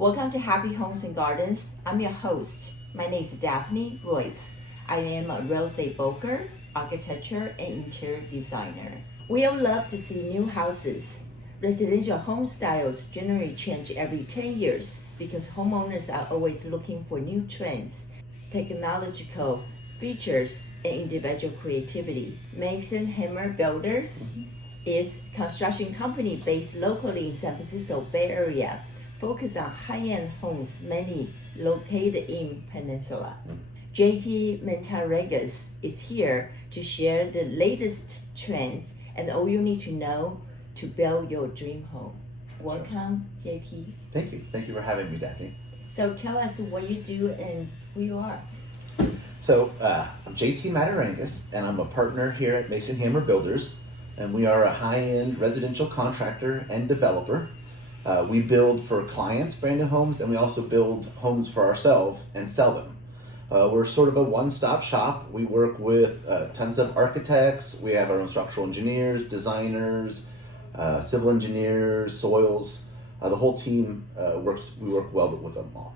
Welcome to Happy Homes and Gardens. I'm your host. My name is Daphne Royce. I am a real estate broker, architecture, and interior designer. We all love to see new houses. Residential home styles generally change every 10 years because homeowners are always looking for new trends, technological features, and individual creativity. Mason Hammer Builders is a construction company based locally in San Francisco Bay Area, focused on high-end homes, many located in Peninsula. JT Matarangas is here to share the latest trends and all you need to know to build your dream home. Welcome, JT. Thank you. Thank you for having me, Daphne. So tell us what you do and who you are. So I'm JT Matarangas, and I'm a partner here at Mason Hammer Builders, and we are a high-end residential contractor and developer. We build for clients brand new homes, and we also build homes for ourselves and sell them. We're sort of a one-stop shop. We work with tons of architects. We have our own structural engineers, designers, civil engineers, soils. The whole team we work well with them all.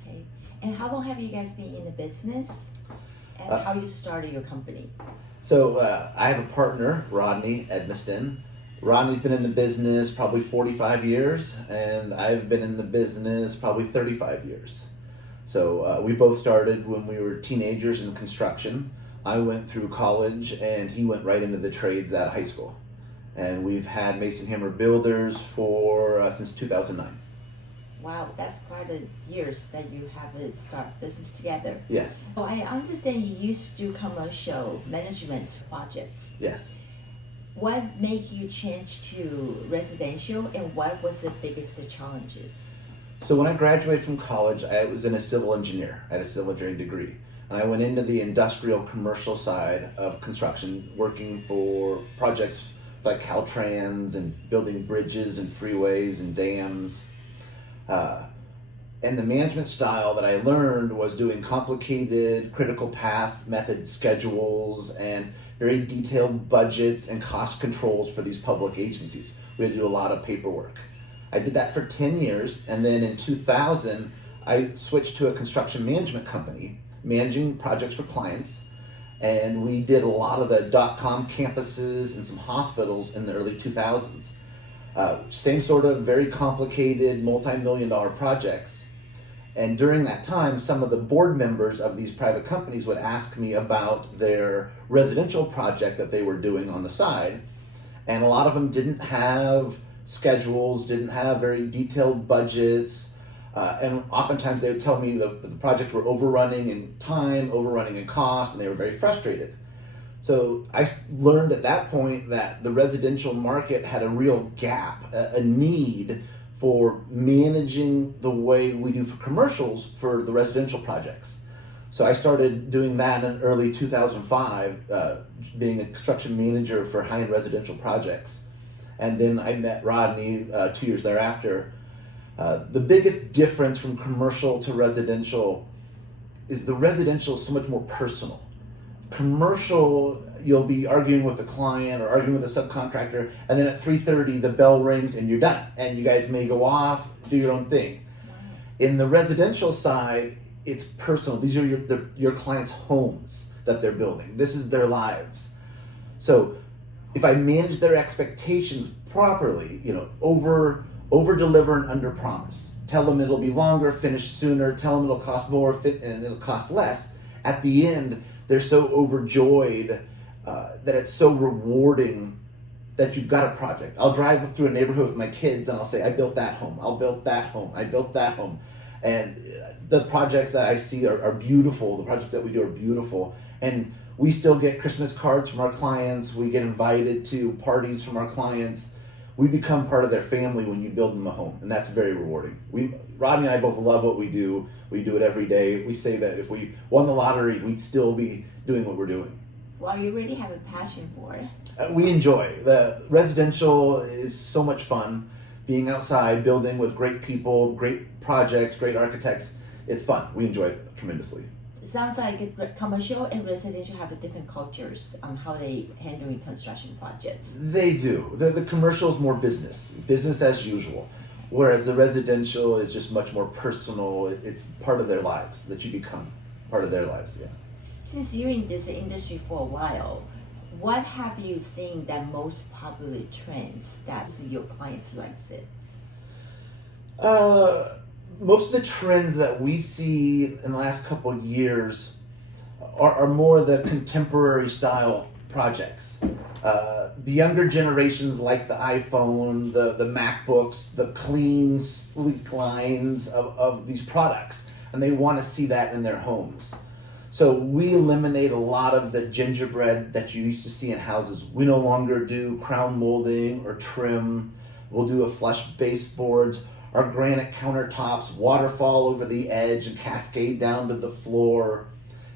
Okay. And how long have you guys been in the business? And how you started your company? So I have a partner, Rodney Edmiston. Rodney's been in the business probably 45 years, and I've been in the business probably 35 years. So we both started when we were teenagers in construction. I went through college, and he went right into the trades at high school. And we've had Mason Hammer Builders since 2009. Wow, that's quite a years that you have start business together. Yes. So I understand you used to do commercial management projects. Yes. What made you change to residential, and what was the biggest challenges? So when I graduated from college, I was a civil engineer. I had a civil engineering degree. And I went into the industrial commercial side of construction, working for projects like Caltrans and building bridges and freeways and dams. And the management style that I learned was doing complicated critical path method schedules and very detailed budgets and cost controls for these public agencies. We had to do a lot of paperwork. I did that for 10 years, and then in 2000, I switched to a construction management company, managing projects for clients, and we did a lot of the .com campuses and some hospitals in the early 2000s. Same sort of very complicated, multi-million-dollar projects. And during that time, some of the board members of these private companies would ask me about their residential project that they were doing on the side. And a lot of them didn't have schedules, didn't have very detailed budgets. And oftentimes they would tell me that the projects were overrunning in time, overrunning in cost, and they were very frustrated. So I learned at that point that the residential market had a real gap, a need for managing the way we do for commercials for the residential projects. So I started doing that in early 2005, being a construction manager for high-end residential projects. And then I met Rodney 2 years thereafter. The biggest difference from commercial to residential is the residential is so much more personal. Commercial, you'll be arguing with the client or arguing with a subcontractor, and then at 3:30 the bell rings and you're done, and you guys may go off, do your own thing. In the residential side, it's personal. These are your clients' homes that they're building. This is their lives. So if I manage their expectations properly, over deliver and under promise. Tell them it'll be longer, finish sooner. Tell them it'll cost more, and it'll cost less. At the end, they're so overjoyed that it's so rewarding that you've got a project. I'll drive through a neighborhood with my kids and I'll say, I built that home, I built that home, I built that home. And the projects that I see are beautiful. The projects that we do are beautiful. And we still get Christmas cards from our clients. We get invited to parties from our clients. We become part of their family when you build them a home, and that's very rewarding. Rodney and I both love what we do. We do it every day. We say that if we won the lottery, we'd still be doing what we're doing. Well, you really have a passion for it. We enjoy. The residential is so much fun. Being outside, building with great people, great projects, great architects. It's fun. We enjoy it tremendously. It sounds like commercial and residential have different cultures on how they handle construction projects. They do. The commercial is more business as usual. Whereas the residential is just much more personal. It's part of their lives that you become part of their lives. Yeah. Since you're in this industry for a while, what have you seen that most popular trends that your clients likes it? Most of the trends that we see in the last couple of years are more the contemporary style projects. The younger generations like the iPhone, the MacBooks, the clean, sleek lines of these products, and they want to see that in their homes. So we eliminate a lot of the gingerbread that you used to see in houses. We no longer do crown molding or trim. We'll do a flush baseboards. Our granite countertops waterfall over the edge and cascade down to the floor.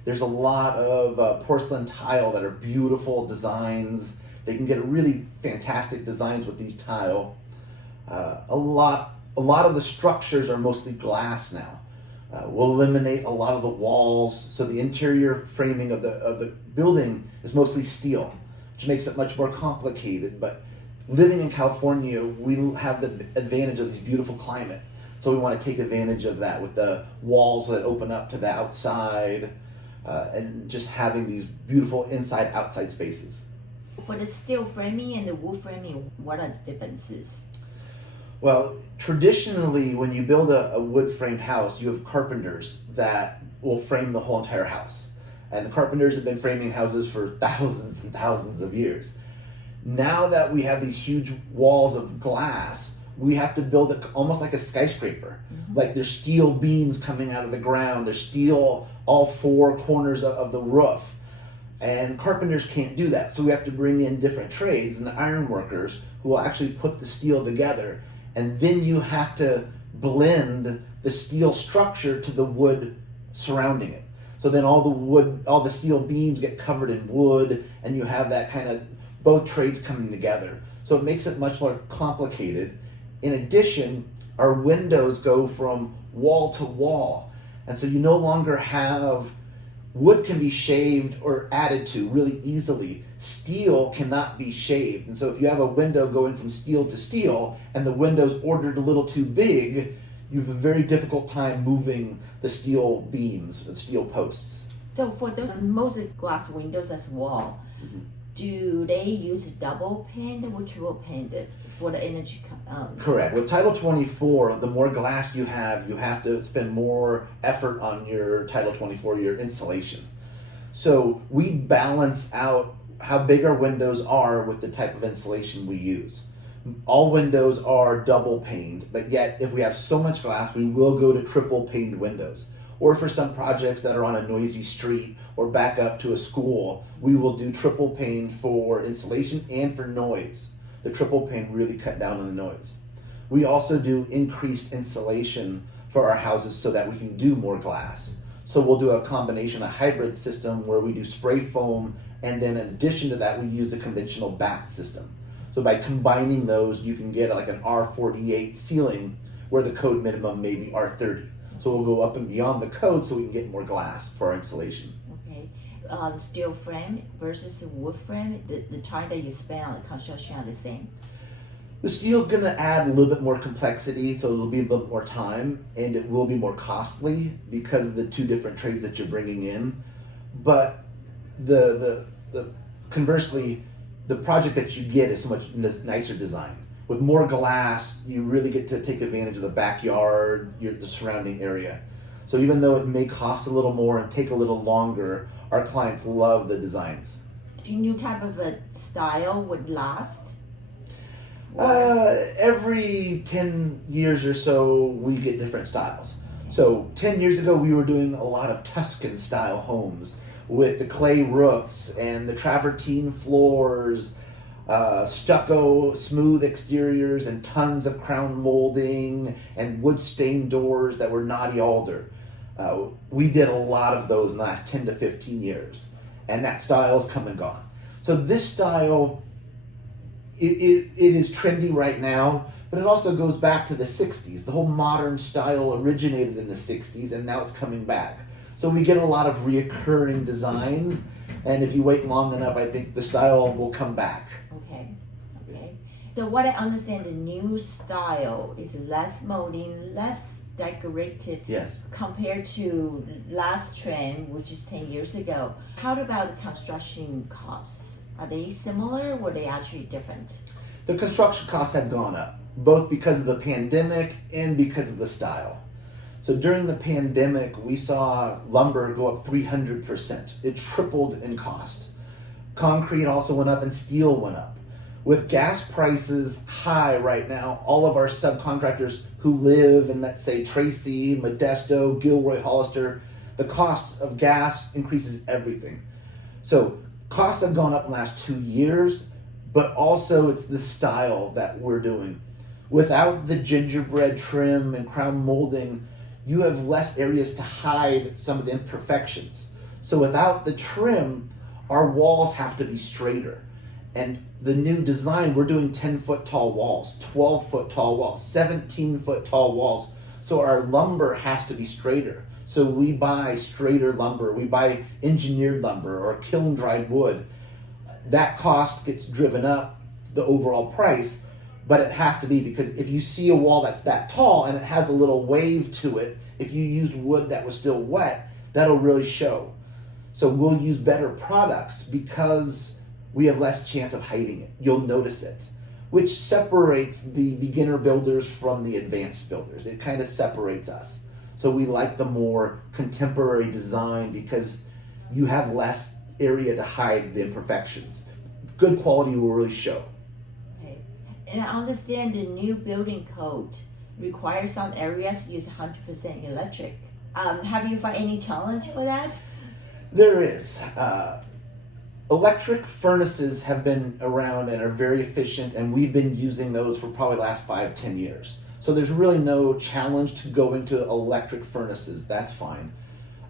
There's a lot of porcelain tile that are beautiful designs. They can get really fantastic designs with these tile. A lot of the structures are mostly glass now. We'll eliminate a lot of the walls, so the interior framing of the building is mostly steel, which makes it much more complicated. But living in California, we have the advantage of this beautiful climate, so we want to take advantage of that with the walls that open up to the outside, and just having these beautiful inside-outside spaces. For the steel framing and the wood framing, what are the differences? Well, traditionally, when you build a wood-framed house, you have carpenters that will frame the whole entire house. And the carpenters have been framing houses for thousands and thousands of years. Now that we have these huge walls of glass, we have to build it almost like a skyscraper. Mm-hmm. Like there's steel beams coming out of the ground, there's steel all four corners of the roof. And carpenters can't do that. So we have to bring in different trades and the iron workers who will actually put the steel together. And then you have to blend the steel structure to the wood surrounding it. So then all the steel beams get covered in wood, and you have that kind of both trades coming together. So it makes it much more complicated. In addition, our windows go from wall to wall. And so you no longer have wood can be shaved or added to really easily. Steel cannot be shaved. And so if you have a window going from steel to steel and the window's ordered a little too big, you have a very difficult time moving the steel beams, the steel posts. So for those most glass windows as well, mm-hmm. do they use double pane or triple pane for the energy? Correct. With Title 24, the more glass you have to spend more effort on your Title 24, your insulation. So we balance out how big our windows are with the type of insulation we use. All windows are double paned, but yet if we have so much glass, we will go to triple paned windows. Or for some projects that are on a noisy street or back up to a school, we will do triple pane for insulation and for noise. The triple pane really cut down on the noise. We also do increased insulation for our houses so that we can do more glass. So we'll do a combination, a hybrid system where we do spray foam, and then in addition to that, we use a conventional batt system. So by combining those, you can get like an R48 ceiling where the code minimum may be R30. So we'll go up and beyond the code so we can get more glass for our insulation. Okay. Steel frame versus wood frame, the time that you spend on the construction are the same? The steel's going to add a little bit more complexity, so it'll be a little bit more time, and it will be more costly because of the two different trades that you're bringing in. But the conversely, the project that you get is so much nicer design. With more glass, you really get to take advantage of the backyard, the surrounding area. So even though it may cost a little more and take a little longer, our clients love the designs. Do new type of a style would last? Every 10 years or so, we get different styles. So 10 years ago, we were doing a lot of Tuscan style homes with the clay roofs and the travertine floors, stucco smooth exteriors, and tons of crown molding and wood stained doors that were knotty alder. We did a lot of those in the last 10 to 15 years, and that style's come and gone. So this style, it is trendy right now, but it also goes back to the 60s. The whole modern style originated in the 60s, and now it's coming back. So we get a lot of reoccurring designs, and if you wait long enough, I think the style will come back. Okay. So what I understand, the new style is less molding, less decorative. Yes. Compared to last trend, which is 10 years ago. How about the construction costs? Are they similar or are they actually different? The construction costs have gone up, both because of the pandemic and because of the style. So during the pandemic, we saw lumber go up 300%. It tripled in cost. Concrete also went up and steel went up. With gas prices high right now, all of our subcontractors who live in, let's say, Tracy, Modesto, Gilroy, Hollister, the cost of gas increases everything. So costs have gone up in the last 2 years, but also it's the style that we're doing. Without the gingerbread trim and crown molding, you have less areas to hide some of the imperfections. So without the trim, our walls have to be straighter. And the new design, we're doing 10-foot tall walls, 12-foot tall walls, 17-foot tall walls. So our lumber has to be straighter. So we buy straighter lumber, we buy engineered lumber or kiln dried wood. That cost gets driven up, the overall price, but it has to be, because if you see a wall that's that tall and it has a little wave to it, if you used wood that was still wet, that'll really show. So we'll use better products because we have less chance of hiding it. You'll notice it, which separates the beginner builders from the advanced builders. It kind of separates us. So we like the more contemporary design because you have less area to hide the imperfections. Good quality will really show. Okay. And I understand the new building code requires some areas to use 100% electric. Have you found any challenge for that? There is. Electric furnaces have been around and are very efficient, and we've been using those for probably the last 5-10 years. So there's really no challenge to go into electric furnaces. That's fine.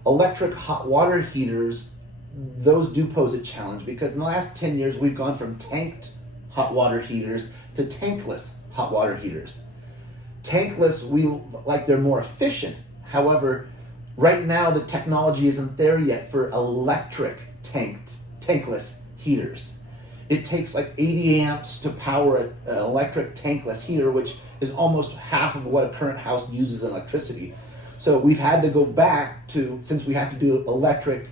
Electric hot water heaters, those do pose a challenge because in the last 10 years we've gone from tanked hot water heaters to tankless hot water heaters. Tankless, they're more efficient. However, right now the technology isn't there yet for electric tankless heaters. It takes like 80 amps to power an electric tankless heater, which is almost half of what a current house uses in electricity. So we've had to go back to, since we have to do electric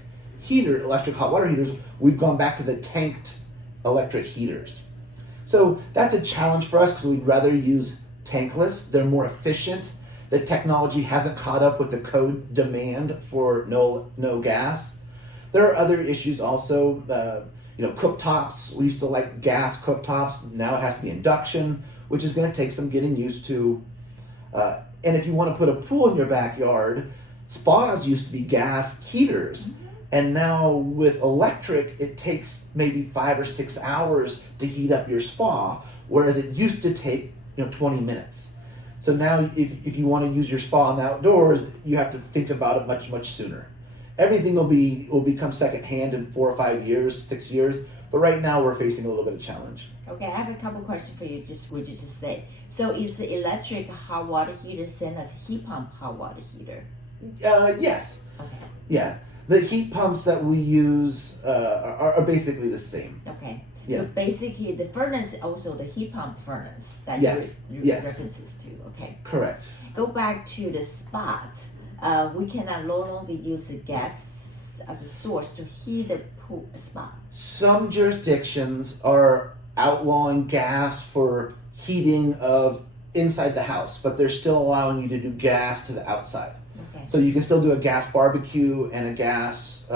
hot water heaters, we've gone back to the tanked electric heaters. So that's a challenge for us because we'd rather use tankless. They're more efficient. The technology hasn't caught up with the code demand for no gas. There are other issues also. Cooktops. We used to like gas cooktops. Now it has to be induction, which is going to take some getting used to. And if you want to put a pool in your backyard, spas used to be gas heaters. And now with electric, it takes maybe 5 or 6 hours to heat up your spa, whereas it used to take 20 minutes. So now if you want to use your spa in the outdoors, you have to think about it much, much sooner. Everything will become secondhand in 4 or 5 years, 6 years, but right now we're facing a little bit of challenge. Okay, I have a couple questions for you, would you just say. So is the electric hot water heater same as heat pump hot water heater? Yes. Okay. Yeah. The heat pumps that we use are basically the same. Okay. Yeah. So basically the furnace is also the heat pump furnace that yes. references to. Okay. Correct. Go back to the spot. We cannot no longer use the gas as a source to heat the pool spot. Some jurisdictions are outlawing gas for heating of inside the house, but they're still allowing you to do gas to the outside. Okay. So you can still do a gas barbecue and a gas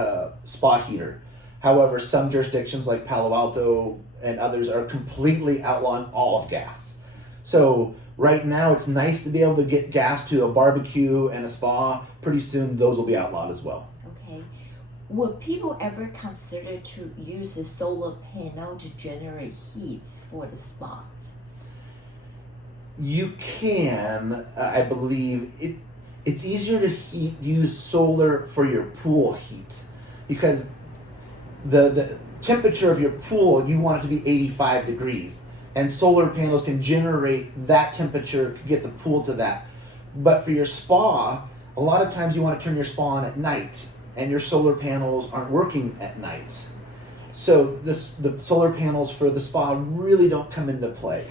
spa heater. However, some jurisdictions like Palo Alto and others are completely outlawing all of gas. So right now it's nice to be able to get gas to a barbecue and a spa. Pretty soon those will be outlawed as well. Okay. Would people ever consider to use a solar panel to generate heat for the spot? You can, I believe. It's easier to use solar for your pool heat because the temperature of your pool, you want it to be 85 degrees. And solar panels can generate that temperature, get the pool to that. But for your spa, a lot of times you want to turn your spa on at night, and your solar panels aren't working at night. So the solar panels for the spa really don't come into play.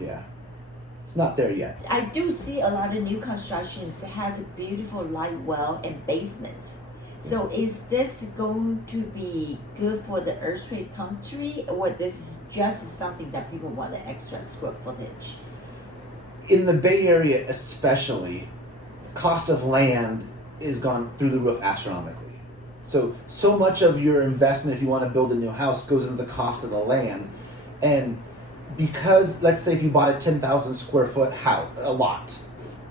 Yeah. It's not there yet. I do see a lot of new constructions that has a beautiful light well and basements. So is this going to be good for the earthquake country, or this is just something that people want the extra square footage? In the Bay Area especially, cost of land is gone through the roof astronomically. So much of your investment, if you want to build a new house, goes into the cost of the land. And because, let's say if you bought a 10,000 square foot house, a lot,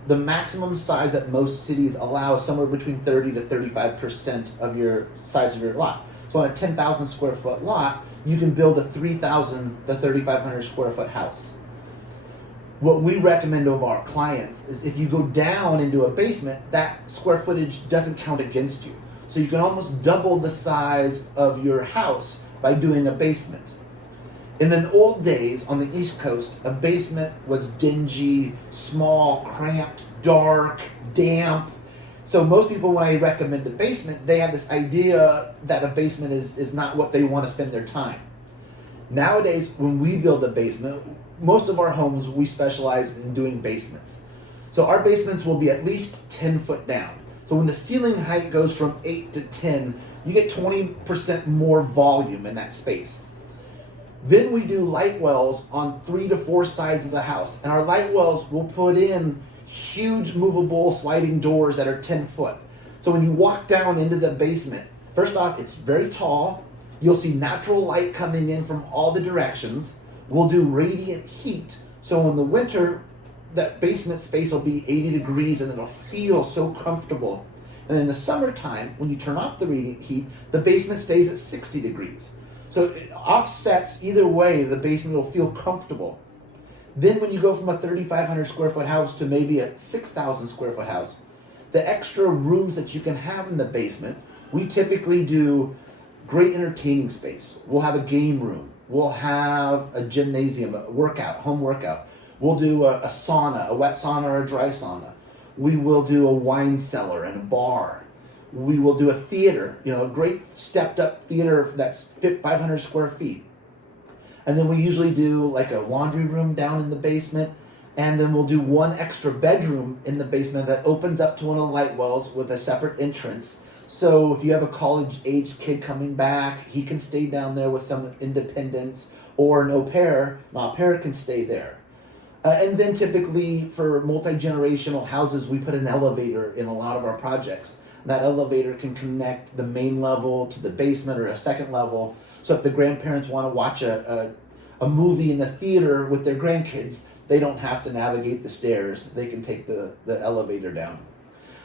the maximum size that most cities allow is somewhere between 30 to 35% of your size of your lot. So on a 10,000 square foot lot, you can build a 3,000 to 3,500 square foot house. What we recommend to our clients is if you go down into a basement, that square footage doesn't count against you. So you can almost double the size of your house by doing a basement. In the old days on the East Coast, a basement was dingy, small, cramped, dark, damp. So most people, when I recommend a basement, they have this idea that a basement is not what they want to spend their time. Nowadays, when we build a basement, most of our homes, we specialize in doing basements. So our basements will be at least 10 foot down. So when the ceiling height goes from 8 to 10, you get 20% more volume in that space. Then we do light wells on 3 to 4 sides of the house. And our light wells will put in huge movable sliding doors that are 10 foot. So when you walk down into the basement, first off, it's very tall. You'll see natural light coming in from all the directions. We'll do radiant heat. So in the winter, that basement space will be 80 degrees and it'll feel so comfortable. And in the summertime, when you turn off the radiant heat, the basement stays at 60 degrees. So it offsets either way, the basement will feel comfortable. Then when you go from a 3,500 square foot house to maybe a 6,000 square foot house, the extra rooms that you can have in the basement, we typically do great entertaining space. We'll have a game room. We'll have a gymnasium, a workout, home workout. We'll do a sauna, a wet sauna or a dry sauna. We will do a wine cellar and a bar. We will do a theater, a great stepped up theater that's 500 square feet. And then we usually do like a laundry room down in the basement. And then we'll do one extra bedroom in the basement that opens up to one of the light wells with a separate entrance. So if you have a college-age kid coming back, he can stay down there with some independence, or an au pair can stay there. And then typically for multi-generational houses, we put an elevator in a lot of our projects. That elevator can connect the main level to the basement or a second level. So if the grandparents want to watch a movie in the theater with their grandkids, they don't have to navigate the stairs. They can take the elevator down.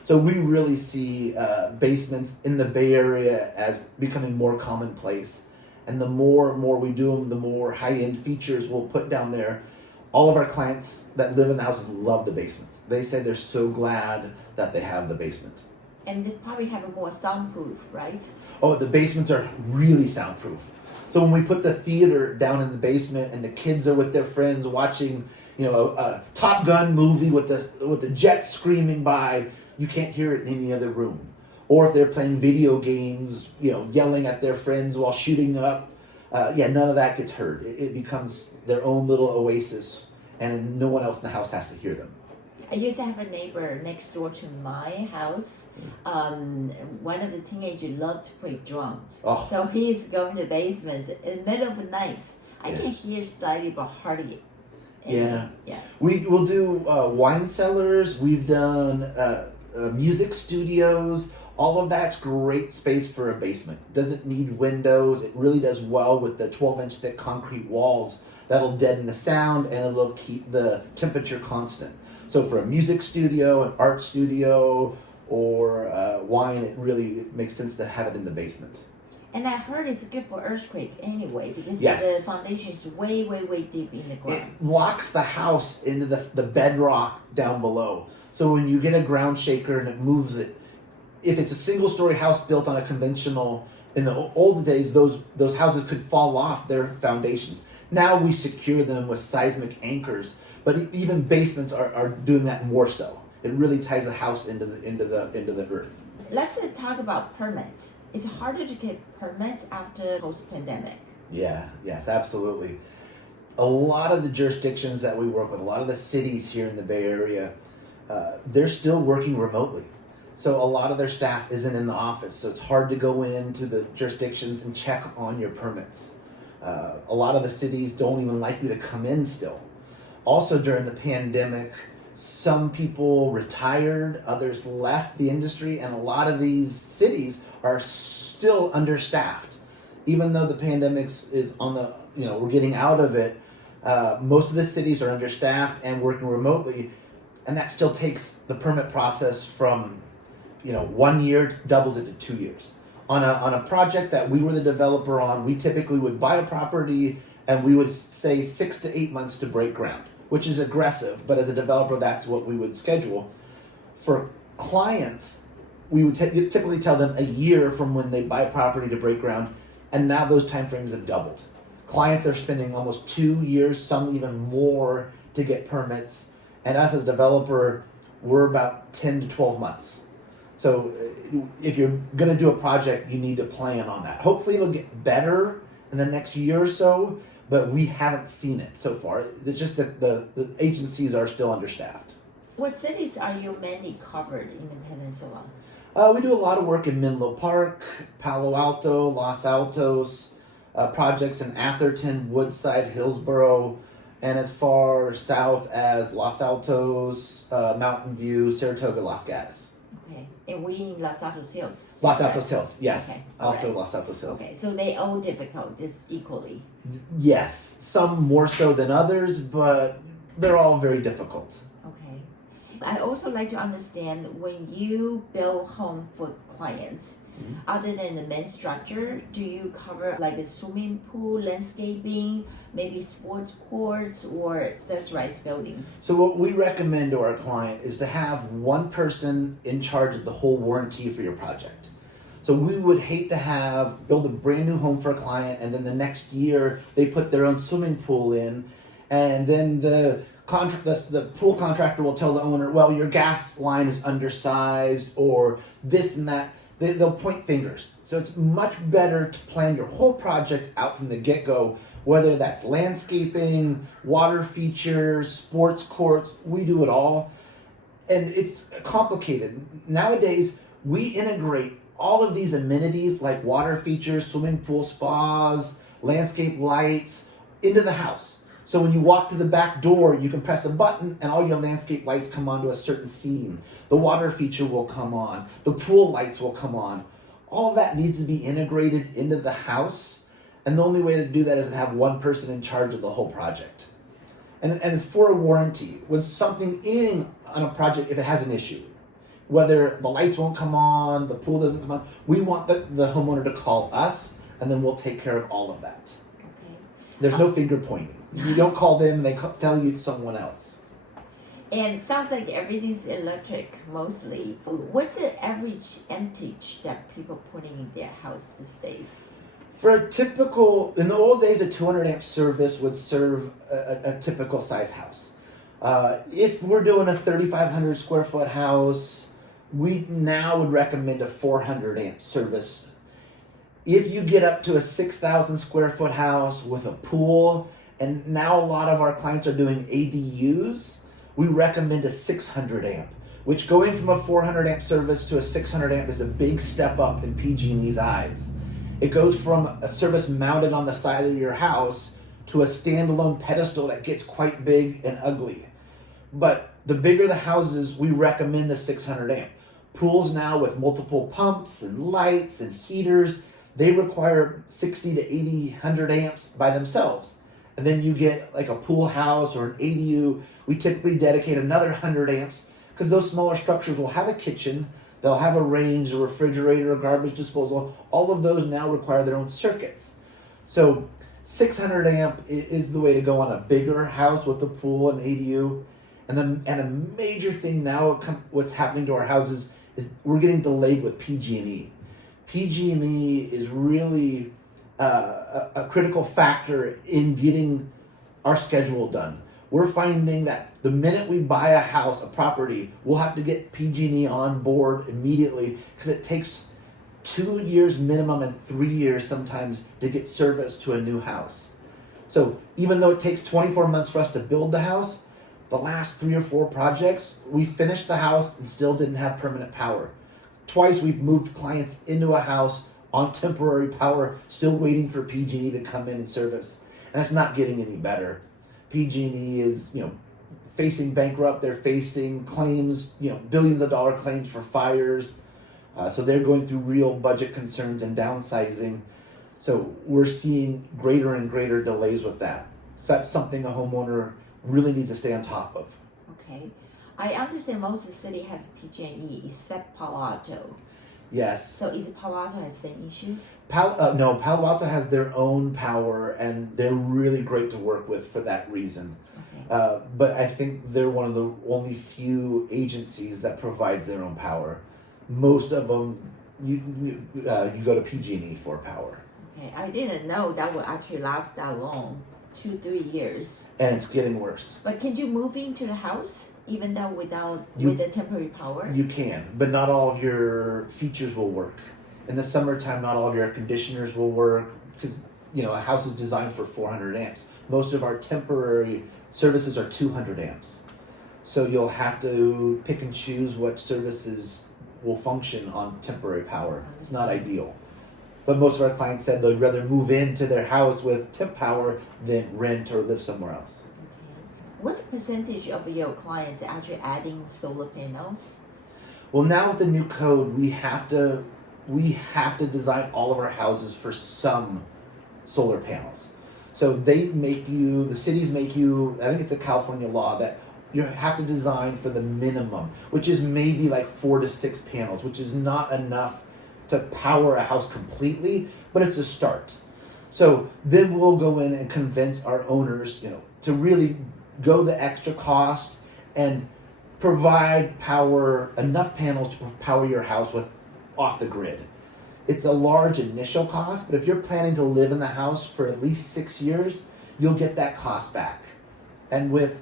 So we really see basements in the Bay Area as becoming more commonplace. And the more and more we do them, the more high-end features we'll put down there. All of our clients that live in the houses love the basements. They say they're so glad that they have the basement. And they probably have a more soundproof, right? Oh, the basements are really soundproof. So when we put the theater down in the basement and the kids are with their friends watching, a Top Gun movie with the jets screaming by, you can't hear it in any other room. Or if they're playing video games, yelling at their friends while shooting up, none of that gets heard. It becomes their own little oasis, and no one else in the house has to hear them. I used to have a neighbor next door to my house. One of the teenagers loved to play drums. Oh. So he's going to the basement in the middle of the night. I can hear slightly, but hardly. Yeah. We will do wine cellars. We've done music studios. All of that's great space for a basement. Doesn't need windows. It really does well with the 12-inch thick concrete walls. That'll deaden the sound and it'll keep the temperature constant. So for a music studio, an art studio, or wine, it really makes sense to have it in the basement. And I heard it's good for earthquake anyway, because Yes. the foundation is way, way, way deep in the ground. It locks the house into the bedrock down below. So when you get a ground shaker and it moves it, if it's a single-story house built on a conventional, in the old days, those houses could fall off their foundations. Now we secure them with seismic anchors, but even basements are doing that more so. It really ties the house into the earth. Let's talk about permits. It's harder to get permits after post-pandemic. Yes, absolutely. A lot of the jurisdictions that we work with, a lot of the cities here in the Bay Area, they're still working remotely. So a lot of their staff isn't in the office, so it's hard to go into the jurisdictions and check on your permits. A lot of the cities don't even like you to come in still. Also during the pandemic, some people retired, others left the industry, and a lot of these cities are still understaffed. Even though the pandemic is on the, we're getting out of it, most of the cities are understaffed and working remotely, and that still takes the permit process from 1 year doubles it to 2 years. On a project that we were the developer on, we typically would buy a property and we would say 6 to 8 months to break ground, which is aggressive, but as a developer, that's what we would schedule. For clients, we would typically tell them a year from when they buy property to break ground, and now those timeframes have doubled. Clients are spending almost 2 years, some even more, to get permits, and us as a developer, we're about 10 to 12 months. So if you're going to do a project, you need to plan on that. Hopefully it'll get better in the next year or so, but we haven't seen it so far. It's just that the agencies are still understaffed. What cities are you mainly covered in the Peninsula? We do a lot of work in Menlo Park, Palo Alto, Los Altos, projects in Atherton, Woodside, Hillsborough, and as far south as Los Altos, Mountain View, Saratoga, Los Gatos. Okay, and we in Los Altos Hills. Los Altos Hills, yes. Okay. Also Right. Los Altos Hills. Okay, so they all difficult, just equally. Yes, some more so than others, but they're all very difficult. Okay. I also like to understand when you build home for clients, other than the main structure, do you cover like a swimming pool, landscaping, maybe sports courts, or accessorized buildings? So what we recommend to our client is to have one person in charge of the whole warranty for your project. So we would hate to build a brand new home for a client, and then the next year they put their own swimming pool in, and then the pool contractor will tell the owner, well, your gas line is undersized, or this and that. They'll point fingers. So it's much better to plan your whole project out from the get-go, whether that's landscaping, water features, sports courts. We do it all. And it's complicated. Nowadays, we integrate all of these amenities like water features, swimming pool spas, landscape lights into the house. So when you walk to the back door, you can press a button and all your landscape lights come onto a certain scene. The water feature will come on. The pool lights will come on. All that needs to be integrated into the house. And the only way to do that is to have one person in charge of the whole project. And for a warranty, when something on a project, if it has an issue, whether the lights won't come on, the pool doesn't come on, we want the homeowner to call us, and then we'll take care of all of that. Okay. There's no finger pointing. You don't call them and they tell you it's someone else. And it sounds like everything's electric mostly. What's the average amperage that people putting in their house these days? For a typical, in the old days, a 200 amp service would serve a typical size house. If we're doing a 3,500 square foot house, we now would recommend a 400 amp service. If you get up to a 6,000 square foot house with a pool, and now a lot of our clients are doing ADUs, we recommend a 600 amp, which going from a 400 amp service to a 600 amp is a big step up in PG&E's eyes. It goes from a service mounted on the side of your house to a standalone pedestal that gets quite big and ugly. But the bigger the houses, we recommend the 600 amp. Pools now with multiple pumps and lights and heaters, they require 60 to 80, 100 amps by themselves. And then you get like a pool house or an ADU, we typically dedicate another 100 amps because those smaller structures will have a kitchen, they'll have a range, a refrigerator, a garbage disposal. All of those now require their own circuits. So 600 amp is the way to go on a bigger house with a pool and ADU. And a major thing now, what's happening to our houses is we're getting delayed with PG&E. PG&E is really a critical factor in getting our schedule done. We're finding that the minute we buy a house, a property, we'll have to get PG&E on board immediately because it takes 2 years minimum and 3 years sometimes to get service to a new house. So even though it takes 24 months for us to build the house, the last 3 or 4 projects, we finished the house and still didn't have permanent power. Twice we've moved clients into a house on temporary power, still waiting for PG&E to come in and service. And it's not getting any better. PG&E is, facing bankrupt. They're facing claims, billions of dollar claims for fires. So they're going through real budget concerns and downsizing. So we're seeing greater and greater delays with that. So that's something a homeowner really needs to stay on top of. Okay. I understand most of the city has PG&E except Palo Alto. Yes. So is Palo Alto has same issues? No, Palo Alto has their own power, and they're really great to work with for that reason. Okay. But I think they're one of the only few agencies that provides their own power. Most of them, you go to PG&E for power. Okay, I didn't know that would actually last that long, 2-3 years. And it's getting worse. But can you move into the house even though with the temporary power? You can, but not all of your features will work. In the summertime, not all of your air conditioners will work because a house is designed for 400 amps. Most of our temporary services are 200 amps. So you'll have to pick and choose what services will function on temporary power. It's not ideal. But most of our clients said they'd rather move into their house with temp power than rent or live somewhere else. Okay. What's the percentage of your clients actually adding solar panels? Well, now with the new code, we have to design all of our houses for some solar panels. So the cities make you, I think it's a California law that you have to design for the minimum, which is maybe like 4 to 6 panels, which is not enough to power a house completely, but it's a start. So then we'll go in and convince our owners, to really go the extra cost and provide power, enough panels to power your house with off the grid. It's a large initial cost, but if you're planning to live in the house for at least 6 years, you'll get that cost back. And with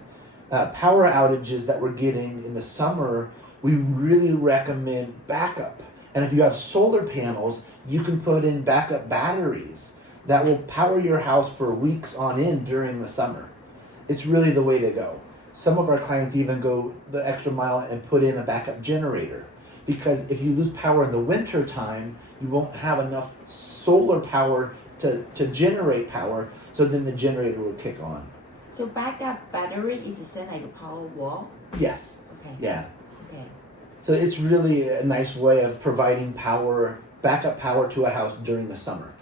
power outages that we're getting in the summer, we really recommend backup. And if you have solar panels, you can put in backup batteries that will power your house for weeks on end during the summer. It's really the way to go. Some of our clients even go the extra mile and put in a backup generator, because if you lose power in the winter time, you won't have enough solar power to generate power, so then the generator will kick on. So backup battery is the same like a power wall? Yes. Okay. Yeah. Okay. So it's really a nice way of providing power, backup power to a house during the summer.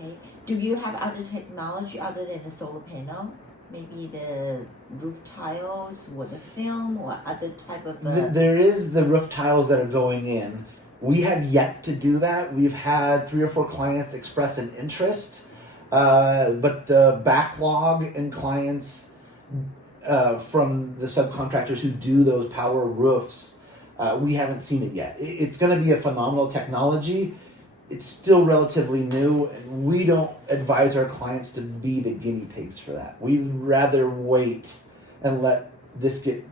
Okay. Do you have other technology other than the solar panel? Maybe the roof tiles or the film or other type of... There is the roof tiles that are going in. We have yet to do that. We've had 3 or 4 clients express an interest, but the backlog in clients from the subcontractors who do those power roofs, we haven't seen it yet. It's going to be a phenomenal technology. It's still relatively new, and we don't advise our clients to be the guinea pigs for that. We'd rather wait and let this get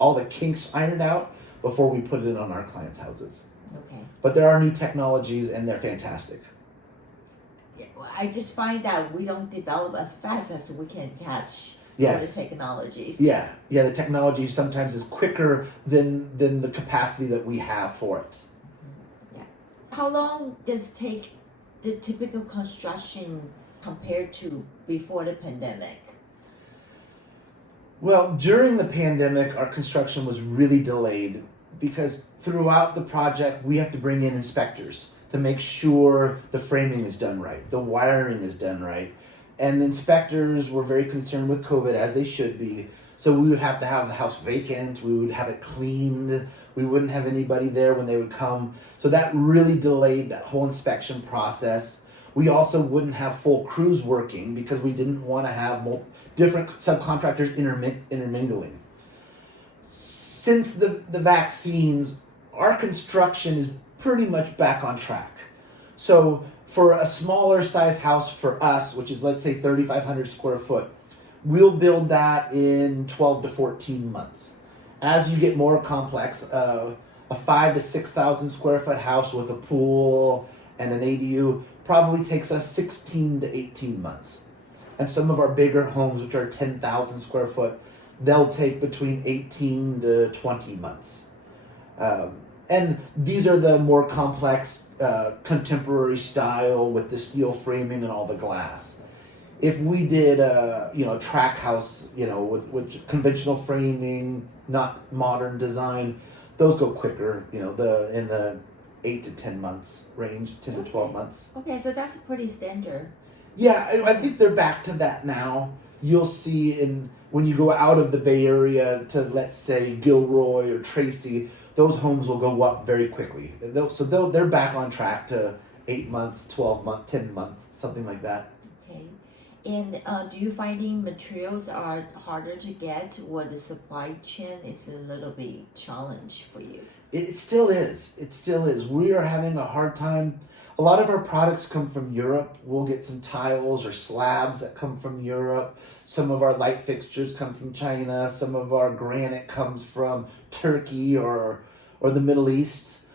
all the kinks ironed out before we put it on our clients' houses. Okay. But there are new technologies, and they're fantastic. Yeah, well, I just find that we don't develop as fast as we can catch Yes. all the technologies. Yeah, the technology sometimes is quicker than the capacity that we have for it. How long does it take the typical construction compared to before the pandemic? Well, during the pandemic, our construction was really delayed because throughout the project, we have to bring in inspectors to make sure the framing is done right, the wiring is done right. And the inspectors were very concerned with COVID, as they should be. So we would have to have the house vacant, we would have it cleaned, we wouldn't have anybody there when they would come. So that really delayed that whole inspection process. We also wouldn't have full crews working because we didn't want to have different subcontractors intermingling. Since the vaccines, our construction is pretty much back on track. So for a smaller size house for us, which is let's say 3,500 square foot, we'll build that in 12 to 14 months. As you get more complex, a 5,000 to 6,000 square foot house with a pool and an ADU probably takes us 16 to 18 months. And some of our bigger homes, which are 10,000 square foot, they'll take between 18 to 20 months. And these are the more complex contemporary style with the steel framing and all the glass. If we did a track house, with conventional framing, not modern design, those go quicker, in the 8 to 10 months range, 10 to 12 months. Okay, so that's pretty standard. Yeah, I think they're back to that now. You'll see when you go out of the Bay Area to, let's say, Gilroy or Tracy, those homes will go up very quickly. They're back on track to 8 months, 12 months, 10 months, something like that. Okay. And do you finding materials are harder to get, or the supply chain is a little bit challenge for you? It still is. It still is. We are having a hard time. A lot of our products come from Europe. We'll get some tiles or slabs that come from Europe. Some of our light fixtures come from China. Some of our granite comes from Turkey or the Middle East.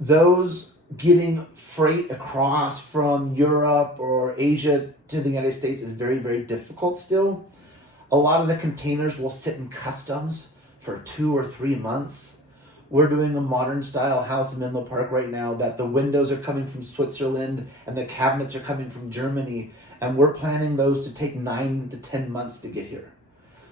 Those getting freight across from Europe or Asia to the United States is very, very difficult still. A lot of the containers will sit in customs for 2 or 3 months. We're doing a modern style house in Menlo Park right now that the windows are coming from Switzerland and the cabinets are coming from Germany, and we're planning those to take 9 to 10 months to get here.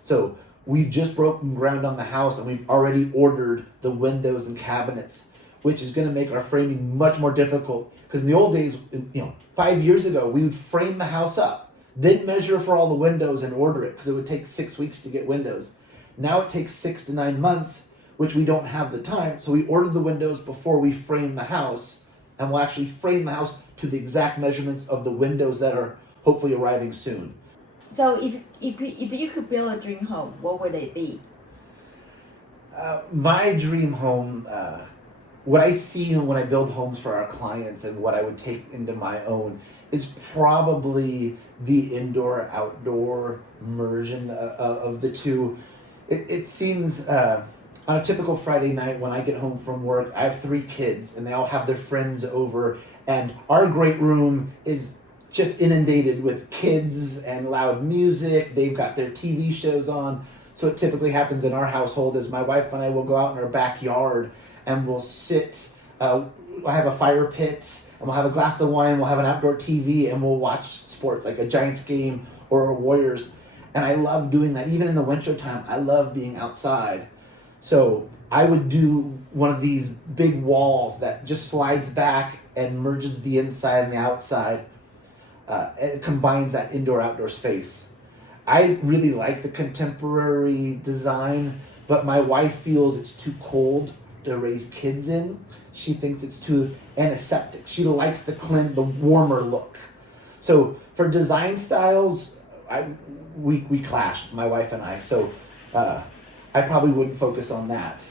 So we've just broken ground on the house and we've already ordered the windows and cabinets, which is going to make our framing much more difficult. Because in the old days, 5 years ago, we would frame the house up, then measure for all the windows and order it, because it would take 6 weeks to get windows. Now it takes 6 to 9 months, which we don't have the time. So we order the windows before we frame the house, and we'll actually frame the house to the exact measurements of the windows that are hopefully arriving soon. So if you could build a dream home, what would it be? My dream home, what I see when I build homes for our clients and what I would take into my own is probably the indoor-outdoor immersion of the two. It seems... on a typical Friday night when I get home from work, I have 3 kids and they all have their friends over, and our great room is just inundated with kids and loud music. They've got their TV shows on. So it typically happens in our household is my wife and I will go out in our backyard and we'll sit, I have a fire pit, and we'll have a glass of wine, we'll have an outdoor TV, and we'll watch sports like a Giants game or a Warriors. And I love doing that. Even in the winter time, I love being outside. So I would do one of these big walls that just slides back and merges the inside and the outside. It combines that indoor-outdoor space. I really like the contemporary design, but my wife feels it's too cold to raise kids in. She thinks it's too antiseptic. She likes the warmer look. So for design styles, we clashed, my wife and I. So I probably wouldn't focus on that.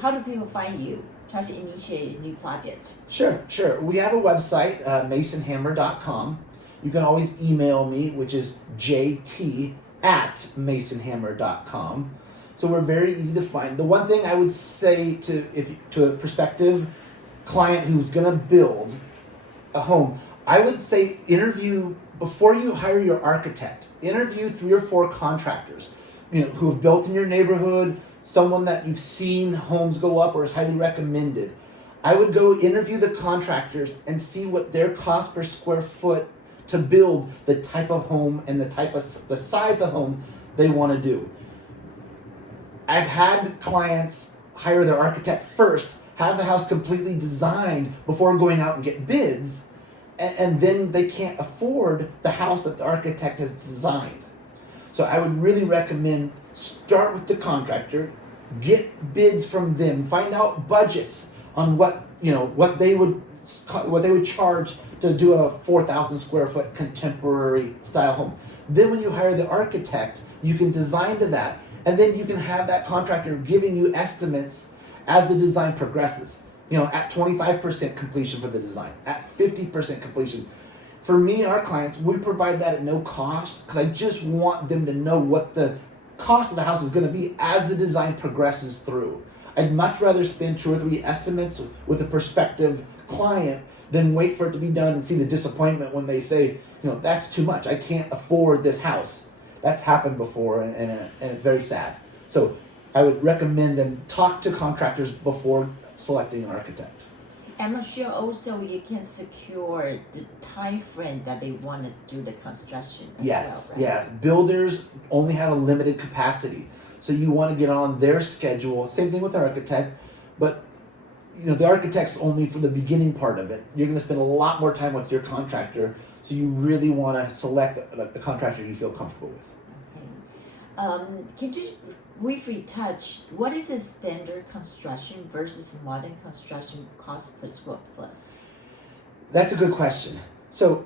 How do people find you? Try to initiate a new project. Sure. We have a website, masonhammer.com. You can always email me, which is jt@masonhammer.com. So we're very easy to find. The one thing I would say to a prospective client who's going to build a home, I would say interview, before you hire your architect, interview 3 or 4 contractors, who have built in your neighborhood, someone that you've seen homes go up or is highly recommended. I would go interview the contractors and see what their cost per square foot to build the type of home and the size of home they want to do. I've had clients hire their architect first, have the house completely designed before going out and get bids, and then they can't afford the house that the architect has designed. So I would really recommend start with the contractor, get bids from them, find out budgets on what they would charge to do a 4,000 square foot contemporary style home. Then when you hire the architect, you can design to that, and then you can have that contractor giving you estimates as the design progresses. At 25% completion for the design, at 50% completion. For me and our clients, we provide that at no cost because I just want them to know what the cost of the house is going to be as the design progresses through. I'd much rather spend 2 or 3 estimates with a prospective client then wait for it to be done and see the disappointment when they say, that's too much. I can't afford this house. That's happened before, and it's very sad. So I would recommend them talk to contractors before selecting an architect. I'm sure also you can secure the time frame that they want to do the construction as well, right? Yes. Builders only have a limited capacity. So you want to get on their schedule. Same thing with the architect, but the architect's only for the beginning part of it. You're going to spend a lot more time with your contractor, so you really want to select the contractor you feel comfortable with. Okay. Can you briefly touch what is a standard construction versus modern construction cost per square foot? That's a good question. So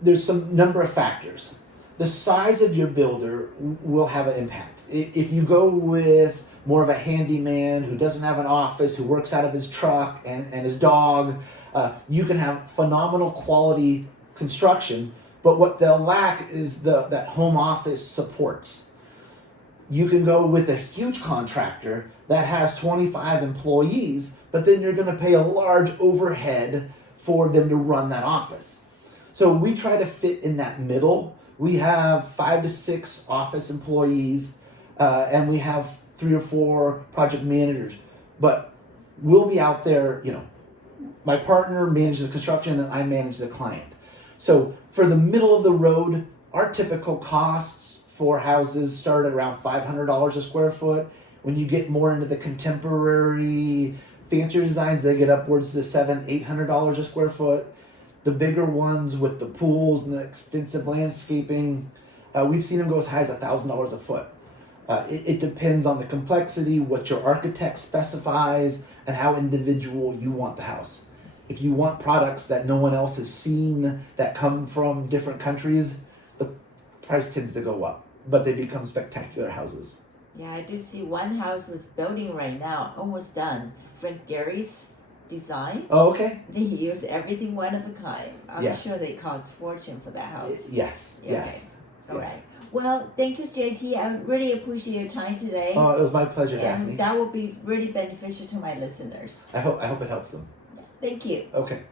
there's some number of factors. The size of your builder will have an impact. If you go with more of a handyman who doesn't have an office, who works out of his truck and his dog, you can have phenomenal quality construction, but what they'll lack is that home office supports. You can go with a huge contractor that has 25 employees, but then you're going to pay a large overhead for them to run that office. So we try to fit in that middle. We have 5 to 6 office employees, and we have 3 or 4 project managers. But we'll be out there, my partner manages the construction and I manage the client. So for the middle of the road, our typical costs for houses start at around $500 a square foot. When you get more into the contemporary, fancier designs, they get upwards to $700-800 a square foot. The bigger ones with the pools and the extensive landscaping, we've seen them go as high as $1,000 a foot. It depends on the complexity, what your architect specifies, and how individual you want the house. If you want products that no one else has seen that come from different countries, the price tends to go up, but they become spectacular houses. Yeah, I do see one house was building right now, almost done. Frank Gehry's design. Oh, okay. They use everything one of a kind. I'm Yeah. sure they cost fortune for that house. Yes. All right. Well, thank you, JT. I really appreciate your time today. Oh, it was my pleasure, and Daphne. that will be really beneficial to my listeners. I hope it helps them. Thank you. Okay.